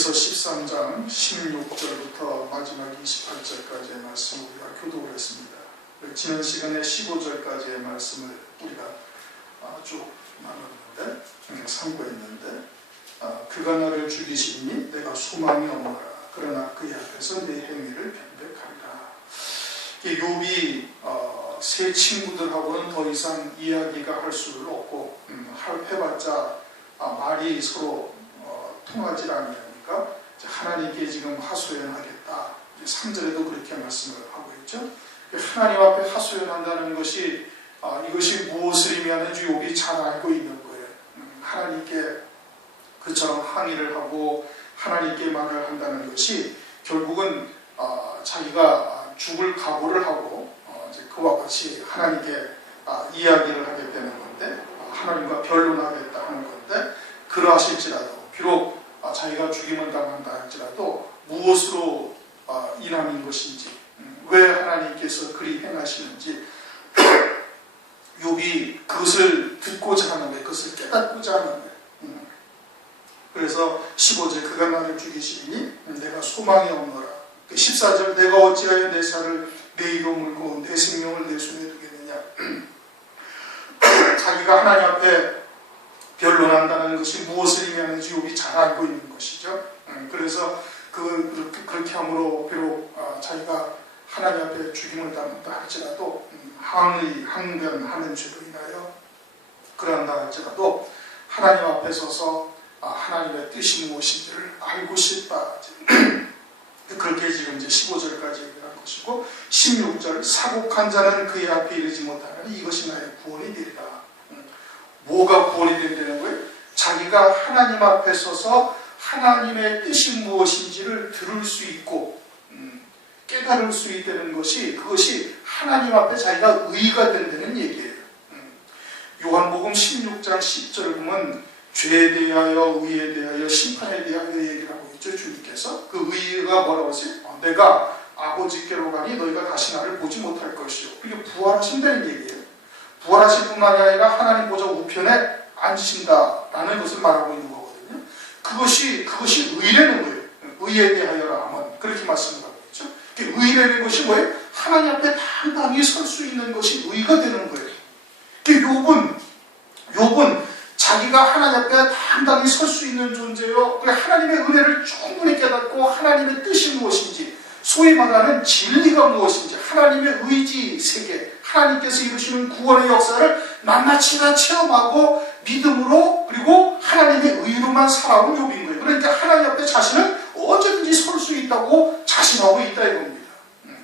욥기서 13장 16절부터 마지막 28절까지의 말씀을 우리가 교독을 했습니다. 지난 시간에 15절까지의 말씀을 우리가 쭉 나눴는데, 상고했는데, 그가 나를 죽이시니 내가 소망이 없노라. 그러나 그의 앞에서 내 행위를 변백하리라. 욥이 세 친구들하고는 더 이상 이야기가 할 수를 없고, 해봤자 말이 서로 통하지 않으니까 하나님께 지금 하소연하겠다. 3절에도 그렇게 말씀을 하고 있죠. 하나님 앞에 하소연한다는 것이 이것이 무엇을 의미하는지 욥이 잘 알고 있는 거예요. 하나님께 그처럼 항의를 하고 하나님께 말을 한다는 것이 결국은 자기가 죽을 각오를 하고 그와 같이 하나님께 이야기를 하게 되는 건데, 하나님과 변론하겠다 하는 건데, 그러하실지라도 비록 자기가 죽임을 당한다 할지라도 무엇으로 인함인 것인지, 왜 하나님께서 그리 행하시는지 욥이 그것을 듣고자 하는 거예요. 그것을 깨닫고자 하는 거예요. 그래서 15절 그가 나를 죽이시니 내가 소망이 없노라. 14절 내가 어찌하여 내 살을 내 이로 물고 내 생명을 내 손에 두겠느냐. 자기가 하나님 앞에 변론한다는 것이 무엇을 의미하는지 욥이 잘 알고 있는 것이죠. 그래서 그렇게 함으로 비록 자기가 하나님 앞에 죽임을 당한다 할지라도 항변하는 죄로 인하여 그런다 할지라도 하나님 앞에 서서 하나님의 뜻이 무엇인지를 알고 싶다. 그렇게 지금 이제 15절까지 얘기한 것이고, 16절 사곡한 자는 그의 앞에 이르지 못하면 이것이 나의 구원이 되리라. 뭐가 구원이 된다는 거예요? 자기가 하나님 앞에 서서 하나님의 뜻이 무엇인지를 들을 수 있고 깨달을 수 있다는 것이, 그것이 하나님 앞에 자기가 의가 된다는 얘기예요. 요한복음 16장 10절을 보면 죄에 대하여, 의에 대하여, 심판에 대하여 얘기를 하고 있죠. 주님께서 그 의가 뭐라고 하세요? 내가 아버지께로 가니 너희가 다시 나를 보지 못할 것이요. 이게 부활하신다는 얘기예요. 부활하실 뿐만이 아니라 하나님 보좌 우편에 앉으신다라는 것을 말하고 있는 거거든요. 그것이 의라는 거예요. 의에 대하여라 하면 그렇게 말씀을 하고 있죠. 의라는 것이 뭐예요? 하나님 앞에 당당히 설 수 있는 것이 의가 되는 거예요. 욥은 자기가 하나님 앞에 당당히 설 수 있는 존재요. 하나님의 은혜를 충분히 깨닫고 하나님의 뜻이 무엇인지, 소위 말하는 진리가 무엇인지, 하나님의 의지 세계, 하나님께서 이루시는 구원의 역사를 낱낱이 다 체험하고 믿음으로, 그리고 하나님의 의로만 살아온 욥인 거예요. 그러니까 하나님 앞에 자신은 언제든지 설 수 있다고 자신하고 있다 이겁니다.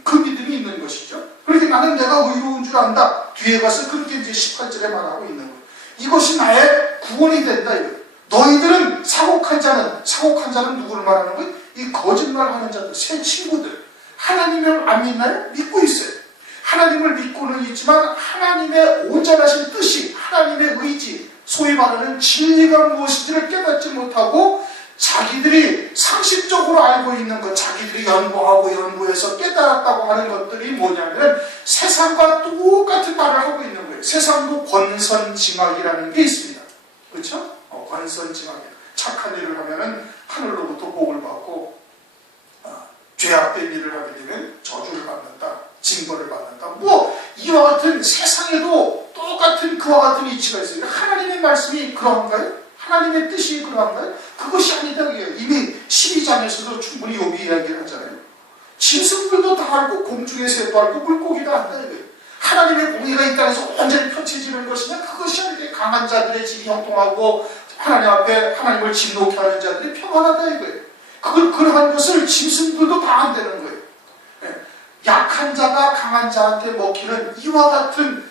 그 믿음이 있는 것이죠. 그렇게 나는 내가 의로운 줄 안다. 뒤에 가서 그렇게 이제 18절에 말하고 있는 거예요. 이것이 나의 구원이 된다 이거예요. 너희들은 사곡한 자는 누구를 말하는 거예요? 이 거짓말하는 자들, 새 친구들. 하나님을 안 믿나요? 믿고 있어요. 하나님을 믿고는 있지만 하나님의 온전하신 뜻이, 하나님의 의지, 소위 말하는 진리가 무엇인지를 깨닫지 못하고 자기들이 상식적으로 알고 있는 것, 자기들이 연구하고 연구해서 깨달았다고 하는 것들이 뭐냐면 세상과 똑같은 말을 하고 있는 거예요. 세상도 권선징악이라는 게 있습니다. 그렇죠? 권선징악. 착한 일을 하면은 하늘로부터 복을 받고 죄악된 일을 하게 되면 저주를 받는다, 징벌을 받는다. 이와 같은 세상에도 똑같은 그와 같은 이치가 있어요. 하나님의 말씀이 그러한가요? 하나님의 뜻이 그러한가요? 그것이 아니다. 이미 12장에서도 충분히 욥이 이야기를 하잖아요. 짐승들도 다 알고 공중의 새도 알고 물고기도 안다. 하나님의 공의가 이 땅에서 완전히 펼쳐지는 것이냐? 그것이 아니라 강한 자들의 집이 형통하고 하나님 앞에 하나님을 진노케 하는 자들이 평안하다 이거예요. 그러한 것을 짐승들도 다 안 되는 거예요. 약한 자가 강한 자한테 먹히는 이와 같은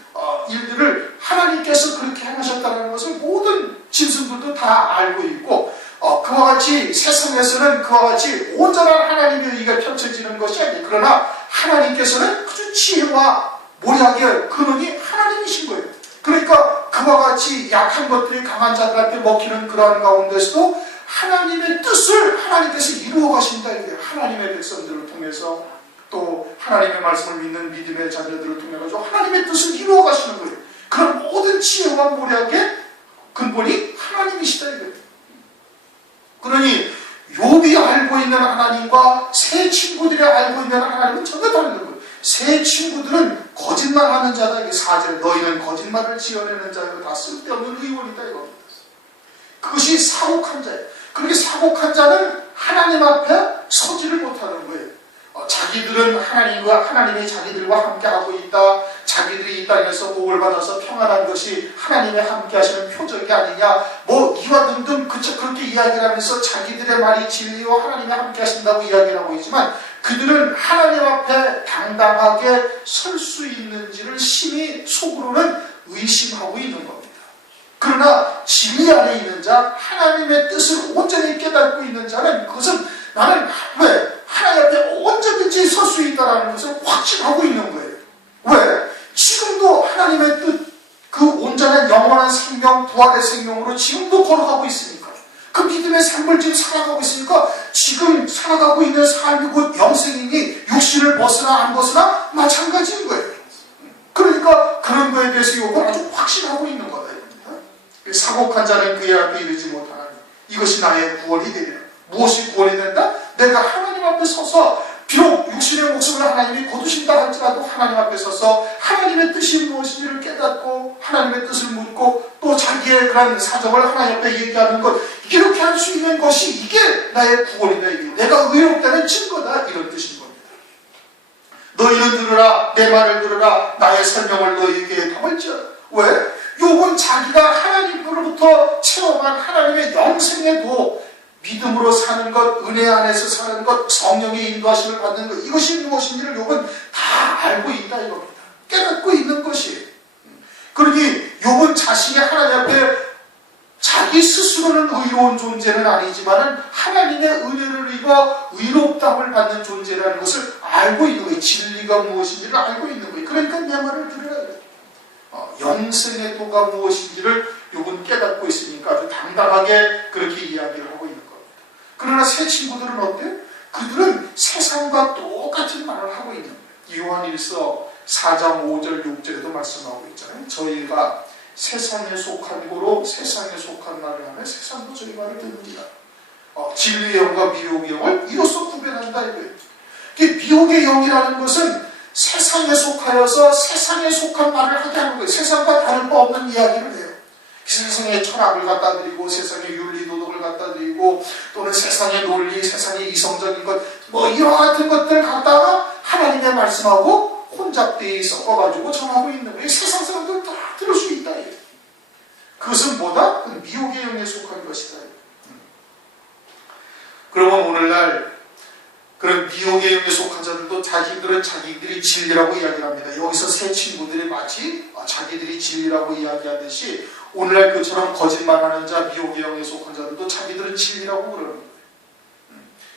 일들을 하나님께서 그렇게 행하셨다는 것을 모든 짐승들도 다 알고 있고, 그와 같이 세상에서는 그와 같이 온전한 하나님의 의가 펼쳐지는 것이 아니에요. 그러나 하나님께서는 그저 지혜와 모략의 근원이 하나님이신 거예요. 그러니까 그와 같이 약한 것들이 강한 자들한테 먹히는 그러한 가운데서도 하나님의 뜻을 하나님께서 이루어 가신다. 하나님의 백성들을 통해서, 또 하나님의 말씀을 믿는 믿음의 자녀들을 통해 가지고 하나님의 뜻을 이루어 가시는 거예요. 그런 모든 지혜와 모략의 근본이 하나님이시다 이거예요. 그러니 욥이 요업이 알고 있는 하나님과 새 친구들이 알고 있는 하나님은 전혀 다른 거예요. 새 친구들은 거짓말하는 자다. 이게 4절 너희는 거짓말을 지어내는 자요 다 쓸데없는 의원이다 이겁니다. 그것이 사곡한 자예요. 그렇게 사곡한 자는 하나님 앞에 서지를 못하는 거예요. 자기들은 하나님과 하나님이 자기들과 함께하고 있다. 자기들이 이 땅에서 복을 받아서 평안한 것이 하나님의 함께하시는 표적이 아니냐. 뭐 이와 등등 그렇게 이야기를 하면서 자기들의 말이 진리와 하나님이 함께하신다고 이야기를 하고 있지만 그들은 하나님 앞에 당당하게 설 수 있는지를 심히 속으로는 의심하고 있는 겁니다. 그러나 진리 안에 있는 자, 하나님의 뜻을 온전히 깨닫고 있는 자는 그것은 나는 왜 하나님 앞에 언제든지 설 수 있다는 것을 확신하고 있는 거예요. 왜? 지금도 하나님의 뜻, 그 온전한 영원한 생명, 부활의 생명으로 지금도 걸어가고 있으니까. 그 믿음의 삶을 지금 살아가고 있으니까 지금 살아가고 있는 삶이 곧 영생이니 육신을 벗으나 안 벗으나 마찬가지인 거예요. 그러니까 그런 거에 대해서 요걸 아주 확신하고 있는 거다. 사곡한 자는 그의 앞에 이르지 못하나니 이것이 나의 구원이 되리라. 무엇이 구원이 된다? 내가 하나님 앞에 서서 비록 육신의 목숨을 하나님이 거두신다 할지라도 하나님 앞에 서서 하나님의 뜻이 무엇인지를 깨닫고 하나님의 뜻을 묻고 또 자기의 그런 사정을 하나님 앞에 얘기하는 것, 이렇게 할 수 있는 것이 이게 나의 구원이다. 이게 내가 의롭다는 증거다. 이런 뜻인 겁니다. 너희는 들으라. 내 말을 들으라. 나의 설명을 너희에게 담을지어다. 왜? 욥은 자기가 하나님으로부터 체험한 하나님의 영생의 도, 믿음으로 사는 것, 은혜 안에서 사는 것, 성령의 인도하심을 받는 것, 이것이 무엇인지를 욥은 다 알고 있다 이겁니다. 깨닫고 있는 것이에요. 그러니 욥은 자신이 하나님 앞에 자기 스스로는 의로운 존재는 아니지만 하나님의 은혜를 입어 의롭다함을 받는 존재라는 것을 알고 있는 거예요. 진리가 무엇인지를 알고 있는 거예요. 그러니까 내 말을 들으라. 영생의 도가 무엇인지를 욥은 깨닫고 있으니까 아주 당당하게 그렇게 이야기를 하고 있는 겁니다. 그러나 새 친구들은 어때? 그들은 세상과 똑같은 말을 하고 있는 거예요. 요한일서 4장 5절 6절에도 말씀하고 있잖아요. 저희가 세상에 속한 고로 세상에 속한 말을 하면 세상도 저희 말을 듣느니라. 진리의 영과 미혹의 영을 이로써 구별한다 이거예요. 미혹의 영이라는 것은 세상에 속하여서 세상에 속한 말을 하게 하는 거예요. 세상과 다른 바 없는 이야기를 해요. 세상에 철학을 갖다 드리고 세상에 윤리도덕을 갖다 드리고 또는 세상의 논리, 세상의 이성적인 것 뭐 이와 같은 것들 갖다가 하나님의 말씀하고 혼잡되어 섞어가지고 전하고 있는 거예요. 세상 사람들 다 들을 수 있다. 그것은 뭐다? 미혹의 영에 속한 것이다. 그러면 오늘날 그런 미혹의 영에 속한 자들도 자기들은 자기들이 진리라고 이야기를 합니다. 여기서 새 친구들이 마치 자기들이 진리라고 이야기하듯이 오늘날 그처럼 거짓말하는 자, 미혹의 영에 속한 자들도 자기들은 진리라고 그러는 거예요.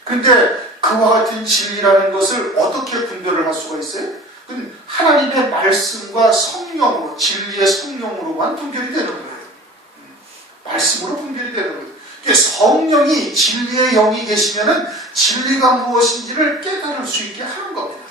그런데 그와 같은 진리라는 것을 어떻게 분별을 할 수가 있어요? 하나님의 말씀과 성령으로, 진리의 성령으로만 분별이 되는 거예요. 말씀으로 분별이 되는 거예요. 성령이 진리의 영이 계시면은 진리가 무엇인지를 깨달을 수 있게 하는 겁니다.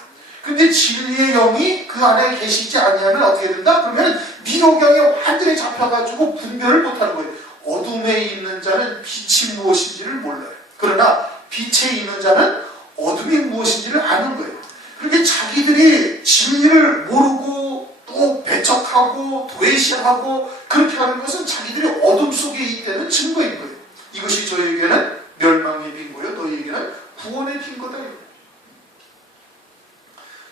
근데 진리의 영이 그 안에 계시지 아니하면 어떻게 된다? 그러면 미혹영에 완전히 잡혀가지고 분별을 못하는 거예요. 어둠에 있는 자는 빛이 무엇인지를 몰라요. 그러나 빛에 있는 자는 어둠이 무엇인지를 아는 거예요. 그렇게 자기들이 진리를 모르고 또 배척하고 도외시하고 그렇게 하는 것은 자기들이 어둠 속에 있다는 증거인 거예요. 이것이 저에게는 멸망의 빈고요 너희에게는 구원의 빈고다.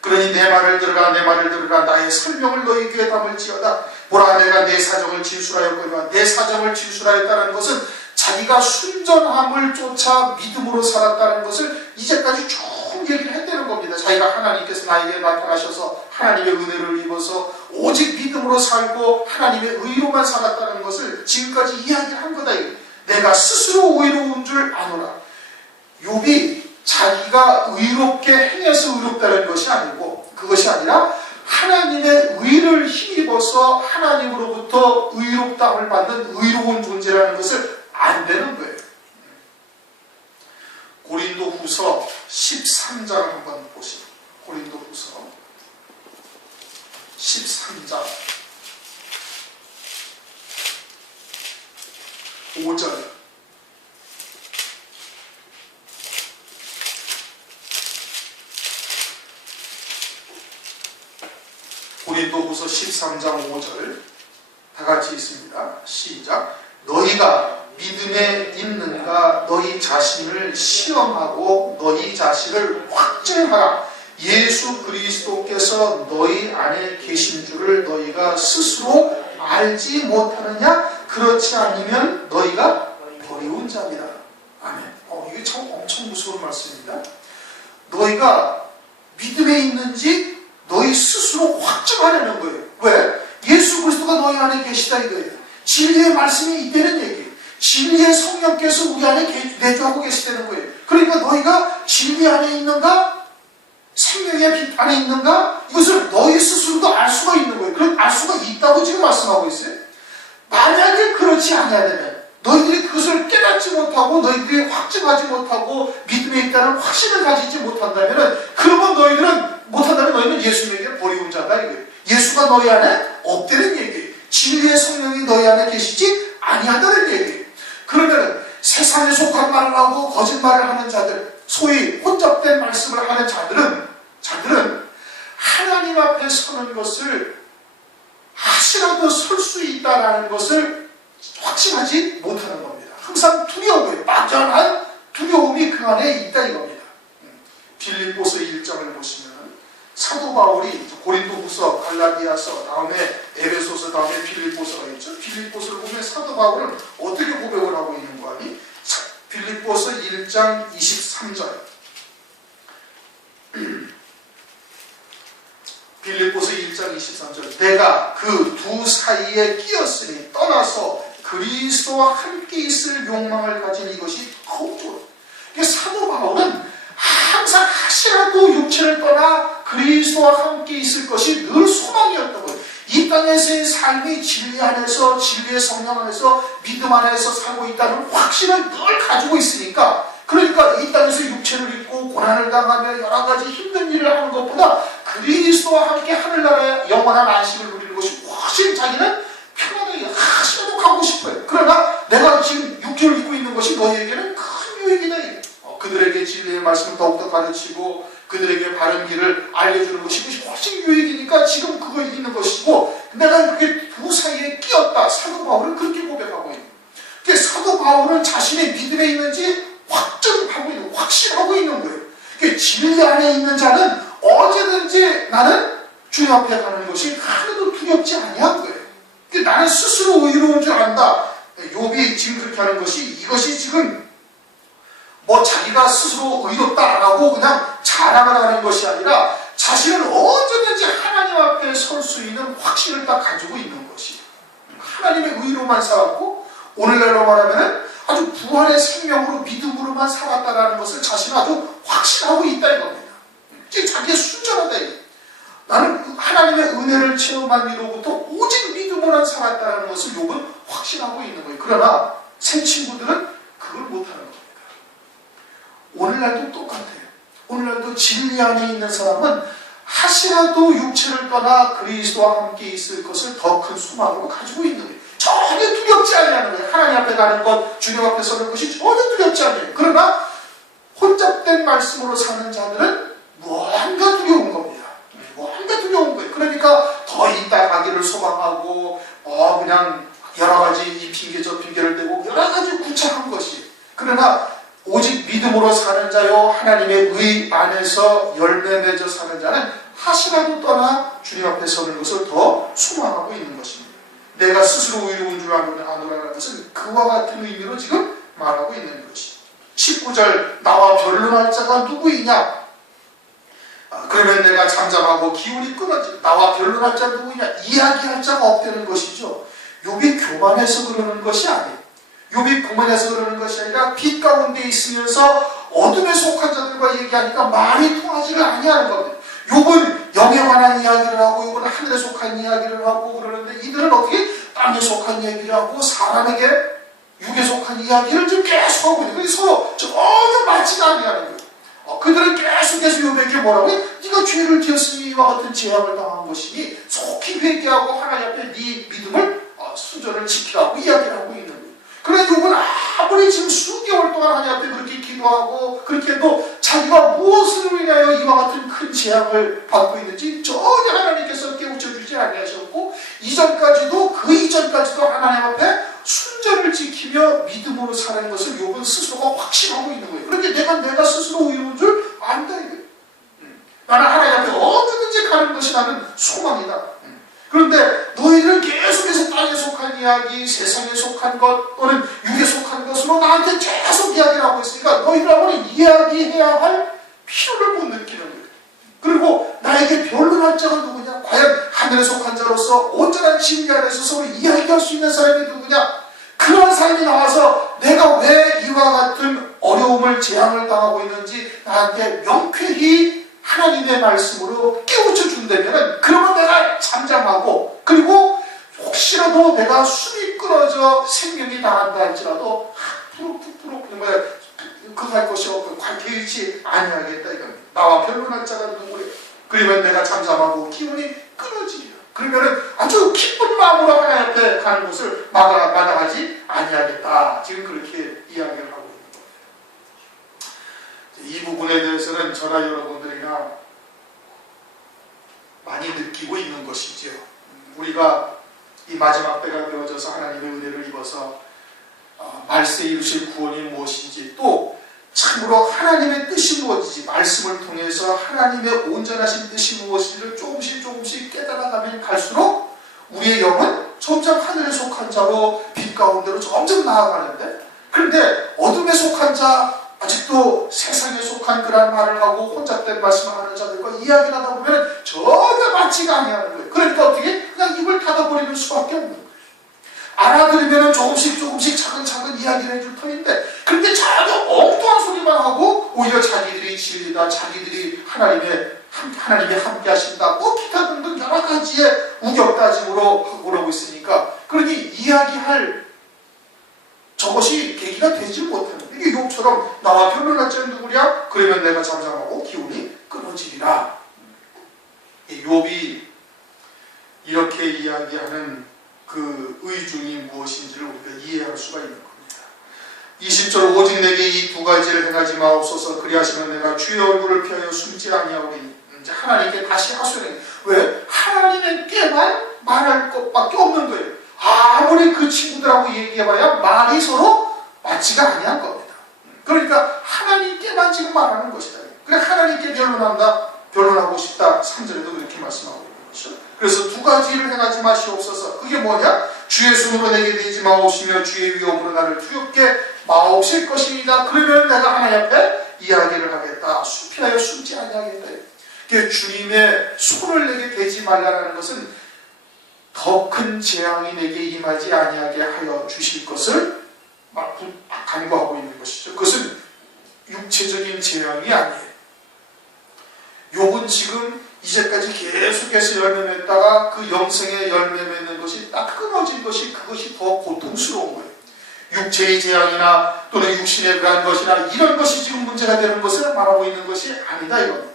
그러니 내 말을 들으라 내 말을 들으라 나의 설명을 너희 귀에 담을지어다. 보라 내가 내 사정을 진술하였거니와 내 사정을 진술하였다는 것은 자기가 순전함을 쫓아 믿음으로 살았다는 것을 이제까지 쭉 얘기를 했다는 겁니다. 자기가 하나님께서 나에게 나타나셔서 하나님의 은혜를 입어서 오직 믿음으로 살고 하나님의 의로만 살았다는 것을 지금까지 이야기를 한 거다. 내가 스스로 의로운 줄 아노라. 욥이 자기가 의롭게 행해서 의롭다는 것이 아니고 그것이 아니라 하나님의 의를 힘입어서 하나님으로부터 의롭다함을 받는 의로운 존재라는 것을 안다는 거예요. 고린도후서 13장 한번 보시죠. 고린도후서 13장 5절 고린도후서 13장 5절 다 같이 있습니다. 시작. 너희가 믿음에 있는가 너희 자신을 시험하고 너희 자신을 확증하라. 예수 그리스도께서 너희 안에 계신 줄을 너희가 스스로 알지 못하느냐? 그렇지 않으면 너희가 버리운 자니라. 아멘. 이게 참 엄청 무서운 말씀입니다. 너희가 믿음에 있는지 너희 스스로 확증하려는 거예요. 왜? 예수 그리스도가 너희 안에 계시다 이거예요. 진리의 말씀이 있다는 얘기예요. 진리의 성령께서 우리 안에 내주하고 계시다는 거예요. 그러니까 너희가 진리 안에 있는가? 생명의 빛 안에 있는가? 이것을 너희 스스로도 알 수가 있는 거예요. 그럼 알 수가 있다고 지금 말씀하고 있어요. 만약에 그렇지 않으면 너희들이 그것을 깨닫지 못하고 너희들이 확증하지 못하고 믿음에 있다는 확신을 가지지 못한다면 그러면 너희는 예수님에게 버리운 자다 이거예요. 예수가 너희 안에 없다는 얘기예요. 진리의 성령이 너희 안에 계시지 아니한다는 얘기예요. 그러면 세상에 속한 말을 하고 거짓말을 하는 자들, 소위 혼잡된 말씀을 하는 자들은 하나님 앞에 서는 것을 혹시라도 설 수 있다라는 것을 확신하지 못하는 겁니다. 항상 두려워요. 막연한 두려움이 그 안에 있다 이겁니다. 빌립보서 1장을 보시면 사도 바울이 고린도후서, 갈라디아서, 다음에 에베소서, 다음에 빌립보서가 있죠. 빌립보서를 보면 사도 바울은 어떻게 고백을 하고 있는 거 아니? 빌립보서 1장 23절. 빌립보서 1장 23절. 내가 그 두 사이에 끼었으니 떠나서 그리스도와 함께 있을 욕망을 가진 이것이 더욱 좋아. 사도 바울은 항상 혹시라도 육체를 떠나 그리스도와 함께 있을 것이 늘 소망이었던 거예요. 이 땅에서의 삶이 진리 안에서, 진리의 성령 안에서, 믿음 안에서 살고 있다는 확신을 늘 가지고 있으니까, 그러니까 이 땅에서 육체를 입고 고난을 당하며 여러 가지 힘든 일을 하는 것보다 그리스도와 함께 하늘나라의 영원한 안식을 누리는 것이 훨씬 자기는 편안하게 하시라도 가고 싶어요. 그러나 내가 지금 육체를 입고 있는 것이 너희에게는 큰 유익이다. 그들에게 진리의 말씀을 더욱더 가르치고 그들에게 바른 길을 알려주는 것이 훨씬 유익이니까 지금 그걸 있는 것이고, 내가 그게 두 사이에 끼었다. 사도 바울은 그렇게 고백하고 있는 거예요. 사도 바울은 자신의 믿음에 있는지 확증하고 있는, 확신하고 있는 거예요. 진리 안에 있는 자는 언제든지 나는 주님 앞에 가는 것이 하나도 두렵지 아니한 거예요. 나는 스스로 의로운 줄 안다. 욥이 지금 그렇게 하는 것이, 이것이 지금 자기가 스스로 의롭다라고 그냥 자랑을 하는 것이 아니라 자신은 언제든지 하나님 앞에 설 수 있는 확신을 딱 가지고 있는 것이, 하나님의 의로만 살았고 오늘날로 말하면 아주 부활의 생명으로 믿음으로만 살았다라는 것을 자신은 아주 확신하고 있다 이겁니다. 이게 자기의 순전하다 이게. 나는 하나님의 은혜를 체험한 이로부터 오직 믿음으로만 살았다라는 것을 욥은 확신하고 있는 거예요. 그러나 새 친구들은 그걸 못하는 겁니다. 오늘날도 똑같아요. 오늘날도 진리 안에 있는 사람은 하시라도 육체를 떠나 그리스도와 함께 있을 것을 더 큰 소망으로 가지고 있는 거예요. 전혀 두렵지 않냐는 거예요. 하나님 앞에 가는 것, 주님 앞에 서는 것이 전혀 두렵지 않아요. 그러나 혼잡된 말씀으로 사는 자들은 뭔가 두려운 겁니다. 뭔가 두려운 거예요. 그러니까 더 있다 가기를 소망하고 그냥 여러 가지 이 핑계 저 핑계를 대고 여러 가지 구차한 것이, 그러나 오직 믿음으로 사는 자요 하나님의 의 안에서 열매 맺어 사는 자는 하시라도 떠나 주님 앞에 서는 것을 더 소망하고 있는 것입니다. 내가 스스로 의로운 줄 아노라는 것은 그와 같은 의미로 지금 말하고 있는 것이. 19절 나와 변론할 자가 누구이냐? 그러면 내가 잠잠하고 기운이 끊어지. 나와 변론할 자가 누구이냐? 이야기할 자가 없다는 것이죠. 욥이 교만해서 그러는 것이 아니에요. 욥이 교만해서 그러는 것이 아니라 빛 가운데 있으면서 어둠에 속한 자들과 얘기하니까 말이 통하지를 아니하는 겁니다. 욥은 영에 관한 이야기를 하고 욥은 하늘에 속한 이야기를 하고 그러는데, 이들은 어떻게 땅에 속한 이야기를 하고 사람에게 육에 속한 이야기를 지금 계속 하고 있는 거예요. 서로 전혀 맞지가 아니하는 거예요. 그들은 계속해서 욥에게 뭐라고 해? 네가 죄를 지었으니 이와 같은 재앙을 당한 것이니 속히 회개하고 하나님 앞에 네 믿음을 순전을 지키라고 이야기를 하고 있는 거예요. 그래 욥은 아무리 지금 수개월 동안 하나님 앞에 그렇게 기도하고 그렇게 해도 자기가 무엇을 위하여 이와 같은 큰 재앙을 받고 있는지 전혀 하나님께서 깨우쳐 주시지 주지 아니하셨고 이전까지도 그 이전까지도 하나님 앞에 순전을 지키며 믿음으로 사는 것을 욥은 스스로가 확신하고 있는 거예요. 그러니까 내가 스스로 의로운 줄 안다 이거예요. 나는 하나님 앞에 어디든지 가는 것이 나는 소망이다. 그런데 너희들은 계속해서 땅에 속한 이야기, 세상에 속한 것 또는 육에 속한 것으로 나한테 계속 이야기를 하고 있으니까 너희들하고는 이야기해야 할 필요를 못 느끼는 거예요. 그리고 나에게 변론할 자가 누구냐? 과연 하늘에 속한 자로서 온전한 진리 안에서 서로 이야기할 수 있는 사람이 누구냐? 그런 사람이 나와서 내가 왜 이와 같은 어려움을 재앙을 당하고 있는지 나한테 명쾌히 하나님의 말씀으로 깨우쳐 준다면 그러면 내가 잠잠하고 그리고 혹시라도 내가 숨이 끊어져 생명이 나간다 할지라도 푸르푸르 그거 할 것이 없고 개의치 아니하겠다 이겁니다. 나와 변론할 자가 누구래? 그러면 내가 잠잠하고 기운이 끊어지리라. 그러면 아주 기쁜 마음으로 하나님 앞에 가는 것을 마다하지 아니하겠다. 지금 그렇게 이야기를 하고 있는 겁니다. 이 부분에 대해서는 저나 여러분들이나 많이 느끼고 있는 것이지요. 우리가 이 마지막 때가 되어져서 하나님의 은혜를 입어서 말세에 이루실 구원이 무엇인지 또 참으로 하나님의 뜻이 무엇인지 말씀을 통해서 하나님의 온전하신 뜻이 무엇인지를 조금씩 깨달아가면 갈수록 우리의 영은 점점 하늘에 속한 자로 빛 가운데로 점점 나아가는데 그런데 어둠에 속한 자 아직도 세상에 속한 그런 말을 하고 혼잣된 말씀을 하는 자들과 이야기를 하다 보면 전혀 맞지가 아니하는 거예요. 그러니까 어떻게? 그냥 입을 닫아버리는 수밖에 없는 거예요. 알아들으면 조금씩 차근차근 이야기를 해줄 터인데 그런데 전혀 엉뚱한 소리만 하고 오히려 자기들이 진리다, 자기들이 하나님이 함께 하신다, 뭐 기타 등등 여러 가지의 우격다짐으로 그러고 있으니까 그러니 이야기할 저것이 계기가 되지 못하는 이게 욥처럼 나와 변론할 자는 누구냐? 그러면 내가 잠잠하고 기운이 끊어지리라. 욥이 이렇게 이야기하는 그 의중이 무엇인지를 우리가 이해할 수가 있는 겁니다. 20절 오직 내게 이 두 가지를 행하지 마옵소서 그리하시면 내가 주의 얼굴을 피하여 숨지 아니하오리니 이제 하나님께 다시 하소연. 왜? 하나님께만 말할 것밖에 없는 거예요. 아무리 그 친구들하고 얘기해봐야 말이 서로 맞지가 아니한 겁니다. 그러니까 하나님께만 지금 말하는 것이다. 그래 하나님께 변론하고 싶다. 3절에도 그렇게 말씀하고 있는 것이죠. 그래서 두 가지를 행하지 마시옵소서. 그게 뭐냐? 주의 손으로 내게 대지 마옵시며 주의 위엄으로 나를 두렵게 마옵실 것입니다. 그러면 내가 하나님 앞에 이야기를 하겠다. 피하여 숨지 아니하겠다. 주님의 손을 내게 대지 말라는 것은 더 큰 재앙이 내게 임하지 아니하게 하여 주실 것을 간구하고 있는 것이죠. 그것은 육체적인 재앙이 아니에요. 욥은 지금 이제까지 계속해서 열매 맺다가 그 영생의 열매 맺는 것이 딱 끊어진 것이 그것이 더 고통스러운 거예요. 육체의 재앙이나 또는 육신의 그런 것이나 이런 것이 지금 문제가 되는 것을 말하고 있는 것이 아니다 이겁니다.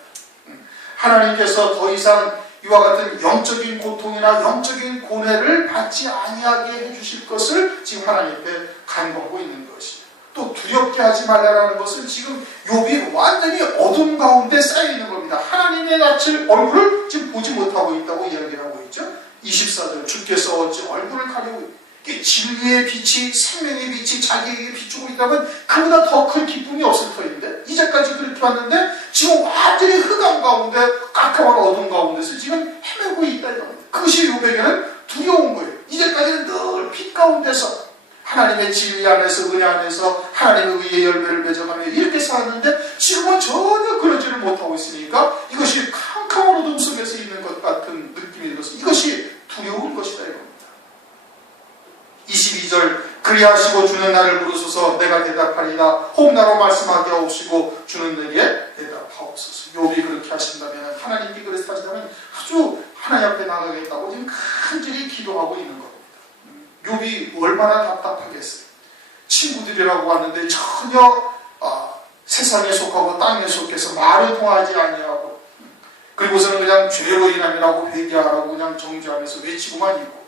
하나님께서 더 이상 이와 같은 영적인 고통이나 영적인 고뇌를 받지 아니하게 해주실 것을 지금 하나님께 간구하고 있는 것이에요. 또 두렵게 하지 말라는 것은 지금 욥이 완전히 어둠 가운데 쌓여 있는 겁니다. 하나님의 낯을 얼굴을 지금 보지 못하고 있다고 이야기를 하고 있죠. 24절 주께서 어찌 얼굴을 가리고 진리의 빛이 생명의 빛이 자기에게 비추고 있다면 그보다 더 큰 기쁨이 없을 터인데 이제까지 그렇게 왔는데 지금 완전히 흑암 가운데 깜깜한 어둠 가운데서 지금 헤매고 있다 이겁니다. 그것이 욥에게는 두려운 거예요. 이제까지는 늘 빛 가운데서 하나님의 진리 안에서 은혜 안에서 하나님의 의의 열매를 맺어가며 이렇게 살았는데 지금은 전혀 그러지를 못하고 있으니까 이것이 캄캄한 어둠 속에서 있는 것 같은 느낌이 들어서 이것이 두려운 것이다 이겁니다. 22절 그리하시고 주는 나를 부르소서 내가 대답하리라 혹나로 말씀하게 하옵시고 주는 내게 대답하옵소서. 욥이 그렇게 하신다면 하나님께 그래서 하신다면 아주 하나님 앞에 나가겠다고 지금 간절히 기도하고 있는 겁니다. 욥이 얼마나 답답하겠어요. 친구들이라고 왔는데 전혀 세상에 속하고 땅에 속해서 말을 통하지 아니하고 그리고서는 그냥 죄로 인함이라고 회개하라고 그냥 정죄하면서 외치고만 있고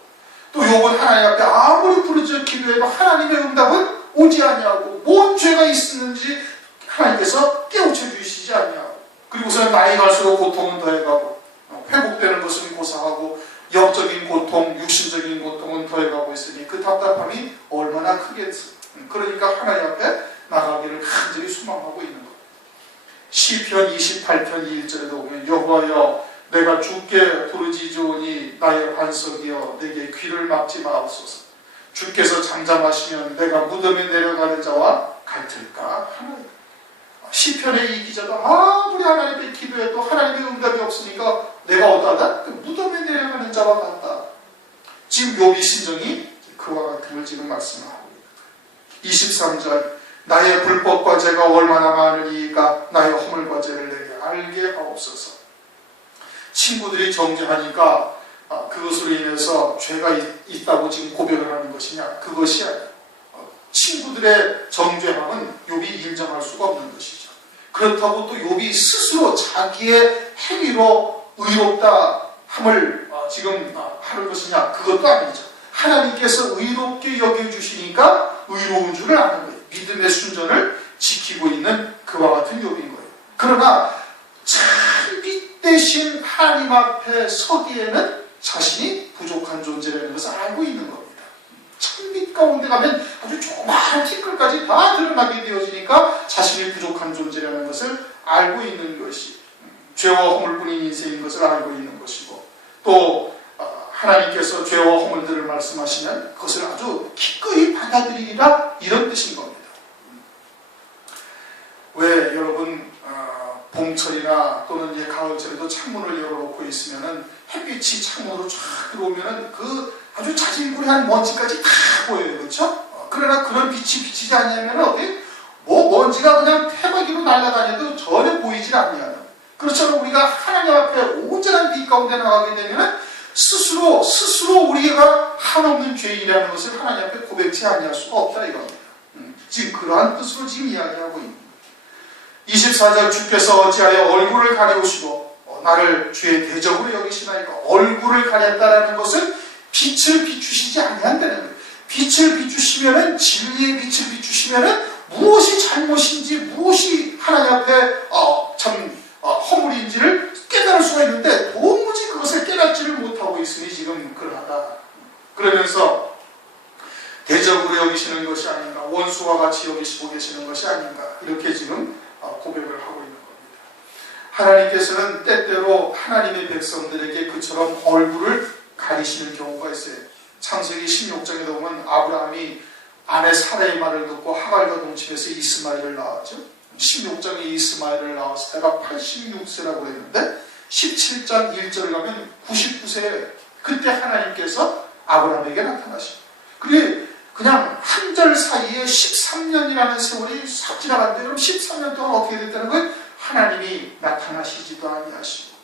또 욥은 하나님 앞에 아무리 부르짖어 기도해도 하나님의 응답은 오지 아니하고 뭔 죄가 있었는지 하나님께서 깨우쳐 주시지 아니하고 그리고서는 나이 갈수록 고통은 더해가고 회복되는 것은 고사하고 영적인 고통, 육신적인 고통은 더해가고 있으니 그 답답함이 얼마나 크겠어. 그러니까 하나님 앞에 나가기를 간절히 소망하고 있는 것. 시편 28편 1절에도 보면 여호와여 내가 주께 부르짖으오니 나의 반석이여 내게 귀를 막지 마옵소서. 주께서 잠잠하시면 내가 무덤에 내려가는 자와 같을까 하나님. 시편의 이 기자도 아무리 하나님께 기도해도 하나님의 응답이 없으니까 내가 어떠하다? 무덤에 내려가는 자와 같다. 지금 욥이 심정이 그와 같은 걸 지금 말씀하고 있습니다. 23절 나의 불법과 죄가 얼마나 많으리까 나의 허물과 죄를 내게 알게 하옵소서. 친구들이 정죄하니까 그것으로 인해서 죄가 있다고 지금 고백을 하는 것이냐? 그것이 아니야. 친구들의 정죄함은 욥이 인정할 수가 없는 것이죠. 그렇다고 또 욥이 스스로 자기의 행위로 의롭다 함을 지금 하는 것이냐? 그것도 아니죠. 하나님께서 의롭게 여겨주시니까 의로운 줄을 아는 거예요. 믿음의 순전을 지키고 있는 그와 같은 욥인 거예요. 그러나 참 대신 하나님 앞에 서기에는 자신이 부족한 존재라는 것을 알고 있는 겁니다. 천빛 가운데 가면 아주 조그마한 티끌까지 다 드러나게 되어지니까 자신이 부족한 존재라는 것을 알고 있는 것이 죄와 허물뿐인 인생인 것을 알고 있는 것이고 또 하나님께서 죄와 허물들을 말씀하시면 그것을 아주 기꺼이 받아들이리라 이런 뜻인 겁니다. 왜 여러분 봄철이나 또는 이제 가을철에도 창문을 열어놓고 있으면은 햇빛이 창문으로 쫙 들어오면은 그 아주 자질구레한 먼지까지 다 보여요, 그렇죠? 그러나 그런 빛이 비치지 않냐면은 어디 뭐 먼지가 그냥 태바퀴로 날아다녀도 전혀 보이질 않냐. 그렇죠? 우리가 하나님 앞에 온전한 빛 가운데 나가게 되면은 스스로 우리가 한없는 죄인이라는 것을 하나님 앞에 고백치 아니할 수가 없다 이겁니다. 지금 그러한 뜻으로 지금 이야기하고 있는. 24절 주께서 어찌하여 얼굴을 가리우시고 나를 주의 대적으로 여기시나이까. 얼굴을 가렸다라는 것은 빛을 비추시지 아니한다는 거예요. 빛을 비추시면은 진리의 빛을 비추시면은 무엇이 잘못인지 무엇이 하나님 앞에 허물인지를 깨달을 수가 있는데 도무지 그것을 깨닫지를 못하고 있으니 지금 그러하다. 그러면서 대적으로 여기시는 것이 아닌가, 원수와 같이 여기시고 계시는 것이 아닌가 이렇게 지금 고백을 하고 있는 겁니다. 하나님께서는 때때로 하나님의 백성들에게 그처럼 얼굴을 가리시는 경우가 있어요. 창세기 16장에 보면 아브라함이 아내 사라의 말을 듣고 하갈과 동침해서 이스마엘을 낳았죠. 16장에 이스마엘을 낳았을 때가 86세라고 했는데 17장 1절에 가면 99세에 그때 하나님께서 아브라함에게 나타나시고 그냥 한 절 사이에 13년이라는 세월이 싹 지나갔는데 그럼 13년 동안 어떻게 됐다는 거예요? 하나님이 나타나시지도 아니하시고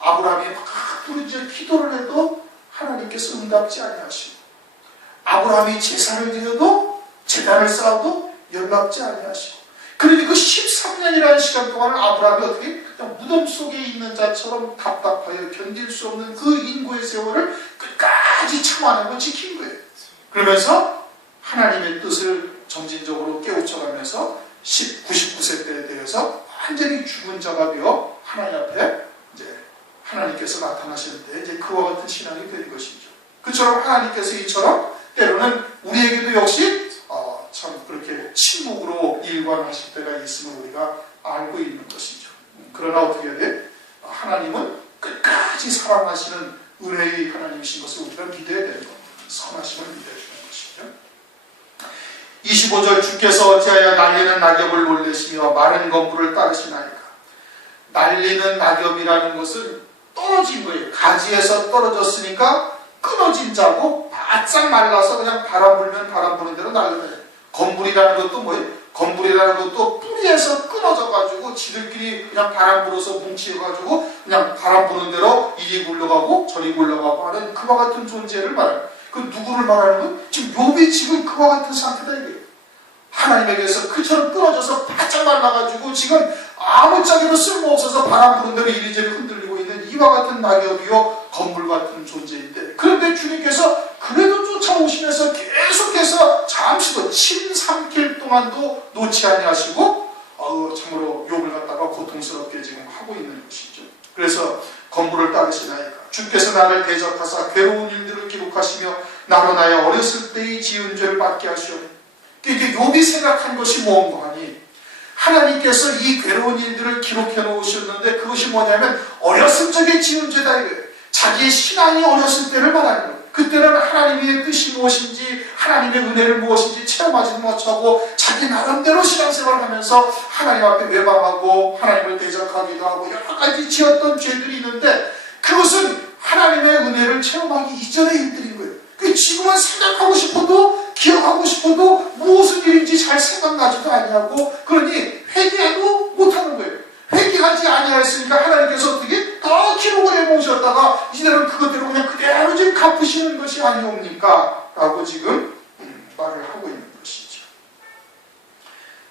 아브라함이 막 부르짖어 기도를 해도 하나님께서 응답지 아니하시고 아브라함이 제사를 드려도 제단을 쌓아도 연락지 아니하시고 그러니 그 13년이라는 시간 동안을 아브라함이 어떻게 그냥 무덤 속에 있는 자처럼 답답하여 견딜 수 없는 그 인고의 세월을 끝까지 참아내고 지킨 거예요. 그러면서 하나님의 뜻을 점진적으로 깨우쳐가면서 99세 때에 대해서 완전히 죽은 자가 되어 하나님 앞에 이제 하나님께서 나타나시는데 이제 그와 같은 신앙이 된 것이죠. 그처럼 하나님께서 이처럼 때로는 우리에게도 역시 참 그렇게 침묵으로 일관하실 때가 있음을 우리가 알고 있는 것이죠. 그러나 어떻게 해야 돼? 하나님은 끝까지 사랑하시는 은혜의 하나님이신 것을 우리가 믿어야 되는 겁니다. 선하심을 믿어야 되는 것이죠. 25절 주께서 어찌하여 날리는 낙엽을 놀래시며 마른 검부를 따르시나이까. 날리는 낙엽이라는 것은 떨어진 거예요. 가지에서 떨어졌으니까 끊어진 자고 바짝 말라서 그냥 바람 불면 바람 부는 대로 날려다녀요. 건불이라는 것도 뭐예요? 건불이라는 것도 뿌리에서 끊어져가지고 지들끼리 그냥 바람 불어서 뭉치어가지고 그냥 바람 부는 대로 이리 굴러가고 저리 굴러가고 하는 그와 같은 존재를 말해요. 그 누구를 말하는 거예요? 지금 욥이 지금 그와 같은 상태다 이거예요. 하나님에게서 그처럼 끊어져서 바짝 말라가지고 지금 아무짝에도 쓸모없어서 바람 부는 대로 이리저리 흔들리고 있는 이와 같은 낙엽이요 건물 같은 존재인데 그런데 주님께서 그래도 쫓아오시면서 계속해서 잠시도 침 삼킬 동안도 놓지 아니하시고 참으로 욥을 갖다가 고통스럽게 지금 하고 있는 것이죠. 그래서 건물을 따르시나이까 주께서 나를 대적하사 괴로운 일들을 기록하시며 나로 나의 어렸을 때의 지은 죄를 받게 하시오니. 이게 욥이 생각한 것이 뭔가 하니 하나님께서 이 괴로운 일들을 기록해 놓으셨는데 그것이 뭐냐면 어렸을 적에 지은 죄다 이거예요. 자기의 신앙이 어렸을 때를 말하는 거예요. 그때는 하나님의 뜻이 무엇인지 하나님의 은혜를 무엇인지 체험하지 못하고 자기 나름대로 신앙생활을 하면서 하나님 앞에 외방하고 하나님을 대적하기도 하고 여러 가지 지었던 죄들이 있는데 그것은 하나님의 은혜를 체험하기 이전의 일들인 거예요. 지금은 생각하고 싶어도 기억하고 싶어도 무엇은 일인지 잘 생각나지도 아니하고 그러니 회개도 못하는 거예요. 회개하지 아니하였으니까 하나님께서 어떻게 다 기록을 해놓으셨다가 이제는 그것대로 그냥 그대로 지금 갚으시는 것이 아니옵니까? 라고 지금 말을 하고 있는 것이죠.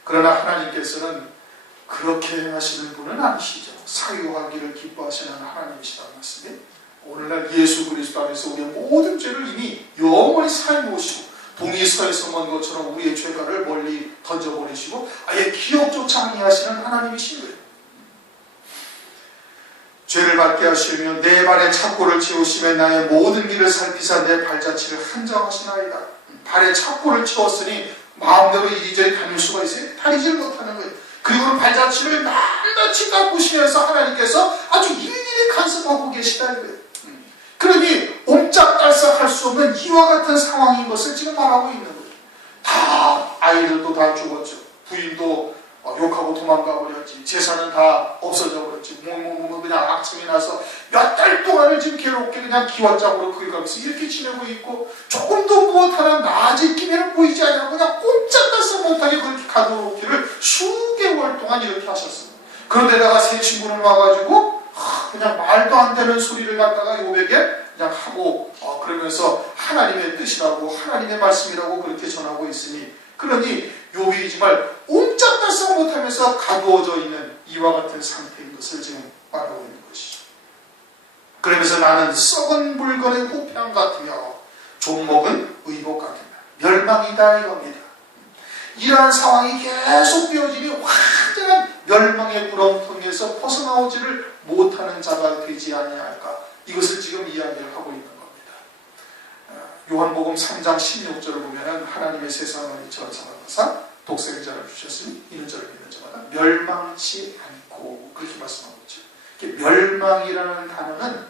그러나 하나님께서는 그렇게 하시는 분은 아니시죠. 사유하기를 기뻐하시는 하나님이시다는 말씀이 오늘날 예수 그리스도 안에서 우리의 모든 죄를 이미 영원히 사해 놓으시고 동이 서에서 먼 것처럼 우리의 죄가를 멀리 던져버리시고 아예 기억조차 아니하시는 하나님이신 거예요. 죄를 받게 하시며 내 발에 착고를 채우시며 나의 모든 길을 살피사 내 발자취를 한정하시나이다. 발에 착고를 채웠으니 마음대로 이리저리 다닐 수가 있어요. 다니질 못하는 거예요. 그리고 발자취를 낱낱이 깎으시면서 하나님께서 아주 일일이 간섭하고 계시다는 거예요. 그러니 옴짝달싹할 수 없는 이와 같은 상황인 것을 지금 말하고 있는 거예요. 다 아이들도 다 죽었죠. 부인도 욕하고 도망가 버렸지. 재산은 다 없어져 버렸지. 그냥 악청이 나서 몇 달 동안을 지금 괴롭게 그냥 기와짝으로 긁어가면서 이렇게 지내고 있고 조금도 무엇하는 나아질 기미는 보이지 않냐고 그냥 꼼짝달싹 못하게 그렇게 가둬놓기를 수개월 동안 이렇게 하셨습니다. 그런데다가 새 친구는 와가지고 그냥 말도 안 되는 소리를 갖다가 욥에게 그냥 하고 그러면서 하나님의 뜻이라고 하나님의 말씀이라고 그렇게 전하고 있으니 그러니 욥이 정말 옴짝달싹 못하면서 가두어져 있는 이와 같은 상태인 것을 지금 말하고 있는 것이죠. 그러면서 나는 썩은 물건의 후평 같으며 종목은 의복 같으며 멸망이다 이겁니다. 이러한 상황이 계속 되어지니 완전한 멸망의 구렁텅이에서 벗어나오지를 못하는 자가 되지 아니할까 이것을 지금 이야기를 하고 있는 겁니다. 요한복음 3장 16절을 보면 하나님의 세상을 이처럼 사랑하사 독생자를 주셨으니 이는 저를 믿는 자마다 멸망치 않고 그렇게 말씀하고 있죠. 멸망이라는 단어는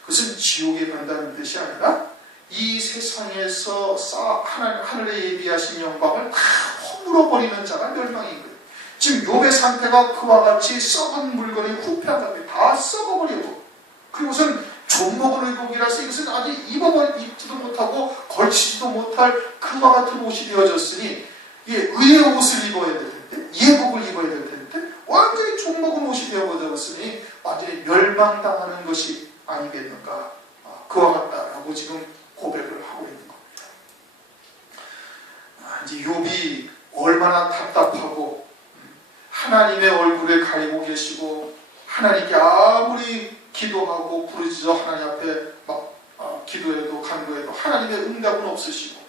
그것은 지옥에 간다는 뜻이 아니라 이 세상에서 하늘에 예비하신 영광을 다 허물어버리는 자가 멸망인 거예요. 지금 욥의 상태가 그와 같이 썩은 물건이 후패하다면 다 썩어버리고 그리고선 존목을 의복이라서 이것은 아직 입지도 못하고 걸치지도 못할 그와 같은 옷이 되어졌으니 의의 옷을 입어야 될 텐데 예복을 입어야 될 텐데 완전히 존목은 옷이 되어버렸으니 완전히 멸망당하는 것이 아니겠는가 그와 같다라고 지금 고백을 하고 있는 겁니다. 이제 욥이 얼마나 답답하고 하나님의 얼굴을 가리고 계시고 하나님께 아무리 기도하고 부르짖어 하나님 앞에 막 기도해도 간구해도 하나님의 응답은 없으시고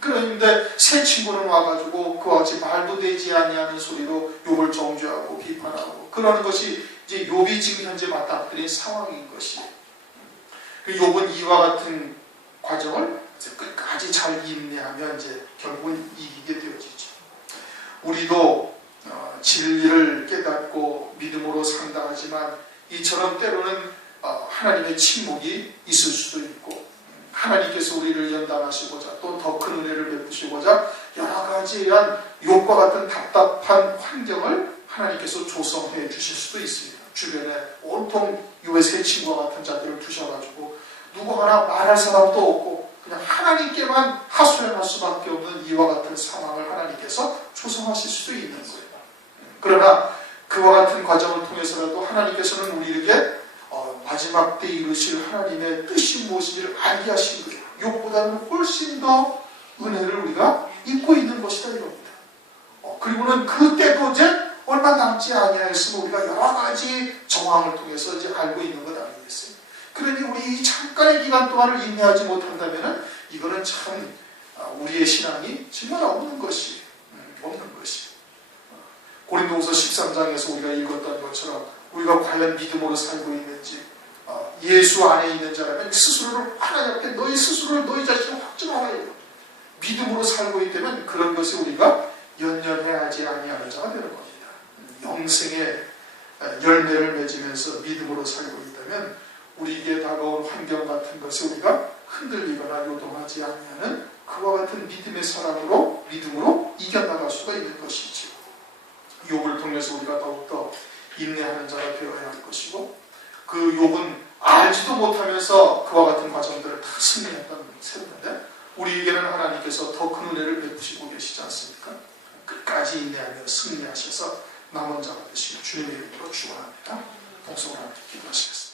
그런데 새 친구는 와가지고 그와 같이 말도 되지 아니하는 소리로 욥을 정죄하고 비판하고 그러는 것이 이제 욥이 지금 현재 맞닥뜨린 상황인 것이에요. 욥은 이와 같은 과정을 끝까지 잘 인내하면 이제 결국은 이기게 되어지죠. 우리도 진리를 깨닫고 믿음으로 산다 하지만 이처럼 때로는 하나님의 침묵이 있을 수도 있고 하나님께서 우리를 연단하시고자 또 더 큰 은혜를 베푸시고자 여러 가지에 의한 욥과 같은 답답한 환경을 하나님께서 조성해 주실 수도 있습니다. 주변에 온통 욥의 세 친구와 같은 자들을 두셔가지고 누구 하나 말할 사람도 없고 그냥 하나님께만 하소연할 수밖에 없는 이와 같은 상황을 하나님께서 조성하실 수도 있는 거예요. 그러나 그와 같은 과정을 통해서라도 하나님께서는 우리에게 마지막 때 이루실 하나님의 뜻이 무엇인지를 알게 하신 거예요. 욥보다는 훨씬 더 은혜를 우리가 잊고 있는 것이다 이겁니다. 그리고는 그때도 이제 얼마 남지 아니하였으면 우리가 여러 가지 정황을 통해서 이제 알고 있는 것 아니겠어요? 그러니 우리 이 잠깐의 기간 동안을 인내하지 못한다면 이거는 참 우리의 신앙이 정말 없는 것이 고린도후서 13장에서 우리가 읽었던 것처럼 우리가 과연 믿음으로 살고 있는지 예수 안에 있는 자라면 스스로를 하나님 앞에 너희 스스로를 너희 자신을 확증하라. 믿음으로 살고 있다면 그런 것에 우리가 연연해하지 아니하는 자가 되는 겁니다. 영생의 열매를 맺으면서 믿음으로 살고 있다면 우리에게 다가온 환경 같은 것에 우리가 흔들리거나 요동하지 아니하는 그와 같은 믿음의 사람으로 믿음으로 이겨나갈 수가 있는 것이지요. 욥을 통해서 우리가 더욱더 인내하는 자가 되어야 할 것이고, 그 욥은 알지도 못하면서 그와 같은 과정들을 다 승리했던 셈인데 우리에게는 하나님께서 더 큰 은혜를 베푸시고 계시지 않습니까? 끝까지 인내하며 승리하셔서 남은 자가 되시는 주님의 이름으로 축원합니다. 동성을 함께 기도하시겠습니다.